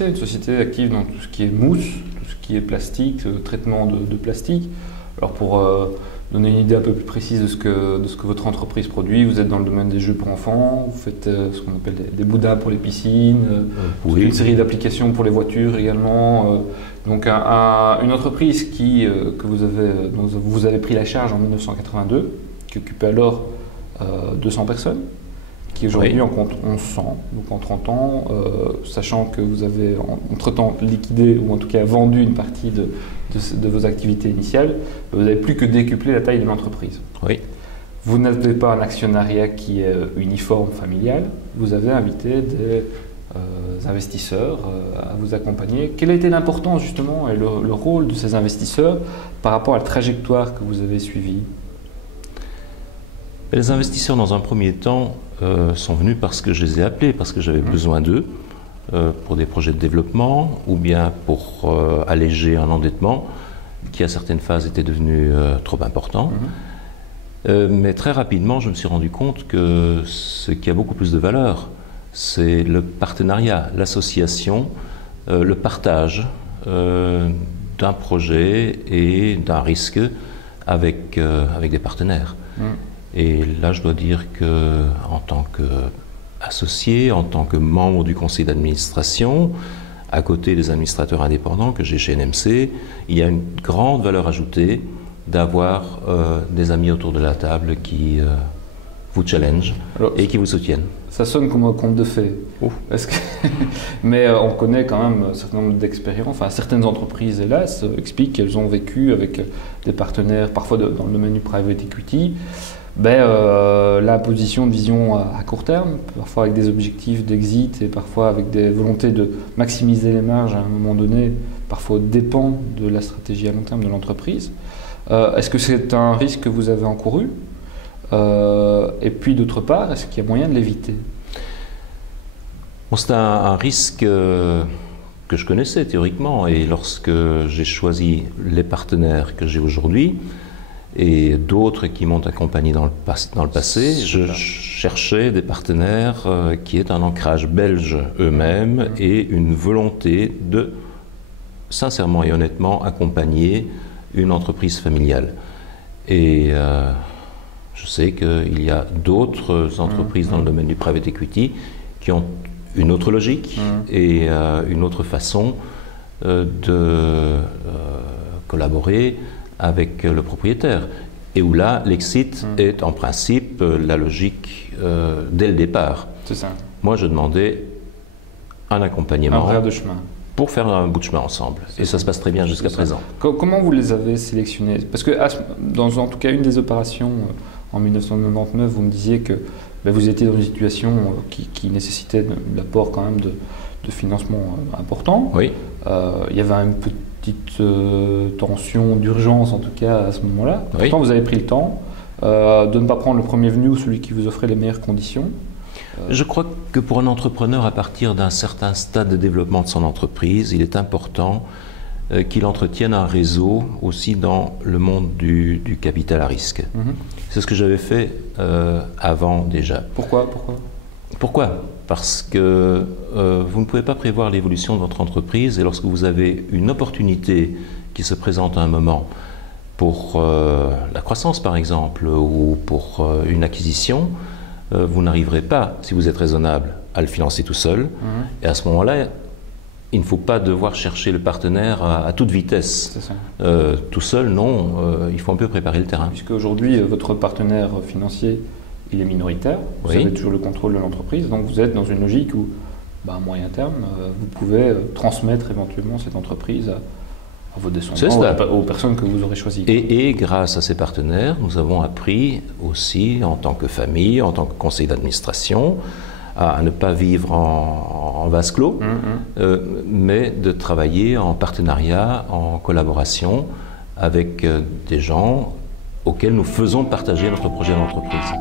c'est une société active dans tout ce qui est mousse, tout ce qui est plastique, traitement de plastique. Alors pour donner une idée un peu plus précise de ce que votre entreprise produit, vous êtes dans le domaine des jeux pour enfants, vous faites ce qu'on appelle des boudins pour les piscines, oui, une série d'applications pour les voitures également. Donc une entreprise dont vous avez pris la charge en 1982, qui occupait alors 200 personnes, qui aujourd'hui en compte 1100, donc en 30 ans, sachant que vous avez entre-temps liquidé ou en tout cas vendu une partie de vos activités initiales, vous n'avez plus que décuplé la taille de l'entreprise. Oui. Vous n'avez pas un actionnariat qui est uniforme, familial, vous avez invité des investisseurs à vous accompagner. Quelle a été l'importance justement et le rôle de ces investisseurs par rapport à la trajectoire que vous avez suivie? Les investisseurs, dans un premier temps, sont venus parce que je les ai appelés, parce que j'avais besoin d'eux pour des projets de développement ou bien pour alléger un endettement qui, à certaines phases, était devenu trop important. Mais très rapidement, je me suis rendu compte que ce qui a beaucoup plus de valeur, c'est le partenariat, l'association, le partage d'un projet et d'un risque avec des partenaires. Et là, je dois dire qu'en tant qu'associé, en tant que membre du conseil d'administration, à côté des administrateurs indépendants que j'ai chez NMC, il y a une grande valeur ajoutée d'avoir des amis autour de la table qui vous challenge et qui vous soutiennent. Ça sonne comme un conte de fées. Mais on connaît quand même un certain nombre d'expériences. Enfin, certaines entreprises, hélas, expliquent qu'elles ont vécu avec des partenaires, parfois dans le domaine du private equity, l'imposition de vision à court terme, parfois avec des objectifs d'exit et parfois avec des volontés de maximiser les marges à un moment donné, parfois dépend de la stratégie à long terme de l'entreprise. Est-ce que c'est un risque que vous avez encouru? Et puis d'autre part, est-ce qu'il y a moyen de l'éviter? Bon, c'est un risque que je connaissais théoriquement, et lorsque j'ai choisi les partenaires que j'ai aujourd'hui et d'autres qui m'ont accompagné dans le passé, je cherchais des partenaires qui aient un ancrage belge eux-mêmes et une volonté de, sincèrement et honnêtement, accompagner une entreprise familiale. Et je sais qu'il y a d'autres entreprises dans le domaine du private equity qui ont une autre logique et une autre façon de collaborer avec le propriétaire. Et où là, l'exit est en principe la logique dès le départ. C'est ça. Moi, je demandais un accompagnement. Un brin de chemin. Pour faire un bout de chemin ensemble. Et ça se passe très bien jusqu'à présent. Comment vous les avez sélectionnés? Parce que dans en tout cas une des opérations en 1999, vous me disiez que vous étiez dans une situation qui nécessitait de l'apport quand même de financement important. Oui. Il y avait une petite tension d'urgence en tout cas à ce moment-là. Oui. Pourtant vous avez pris le temps de ne pas prendre le premier venu ou celui qui vous offrait les meilleures conditions. Je crois que pour un entrepreneur, à partir d'un certain stade de développement de son entreprise, il est important qu'il entretienne un réseau aussi dans le monde du capital à risque. C'est ce que j'avais fait avant déjà. Pourquoi? Parce que vous ne pouvez pas prévoir l'évolution de votre entreprise, et lorsque vous avez une opportunité qui se présente à un moment pour la croissance par exemple, ou pour une acquisition, vous n'arriverez pas, si vous êtes raisonnable, à le financer tout seul. Et à ce moment-là, il ne faut pas devoir chercher le partenaire à toute vitesse. C'est ça. Tout seul, non. Il faut un peu préparer le terrain. Puisque aujourd'hui, votre partenaire financier, il est minoritaire. Vous avez toujours le contrôle de l'entreprise. Donc vous êtes dans une logique où, à moyen terme, vous pouvez transmettre éventuellement cette entreprise à vos descendants, aux personnes que vous aurez choisies. Et grâce à ces partenaires, nous avons appris aussi, en tant que famille, en tant que conseil d'administration, à ne pas vivre en vase clos, mais de travailler en partenariat, en collaboration avec des gens auxquels nous faisons partager notre projet d'entreprise.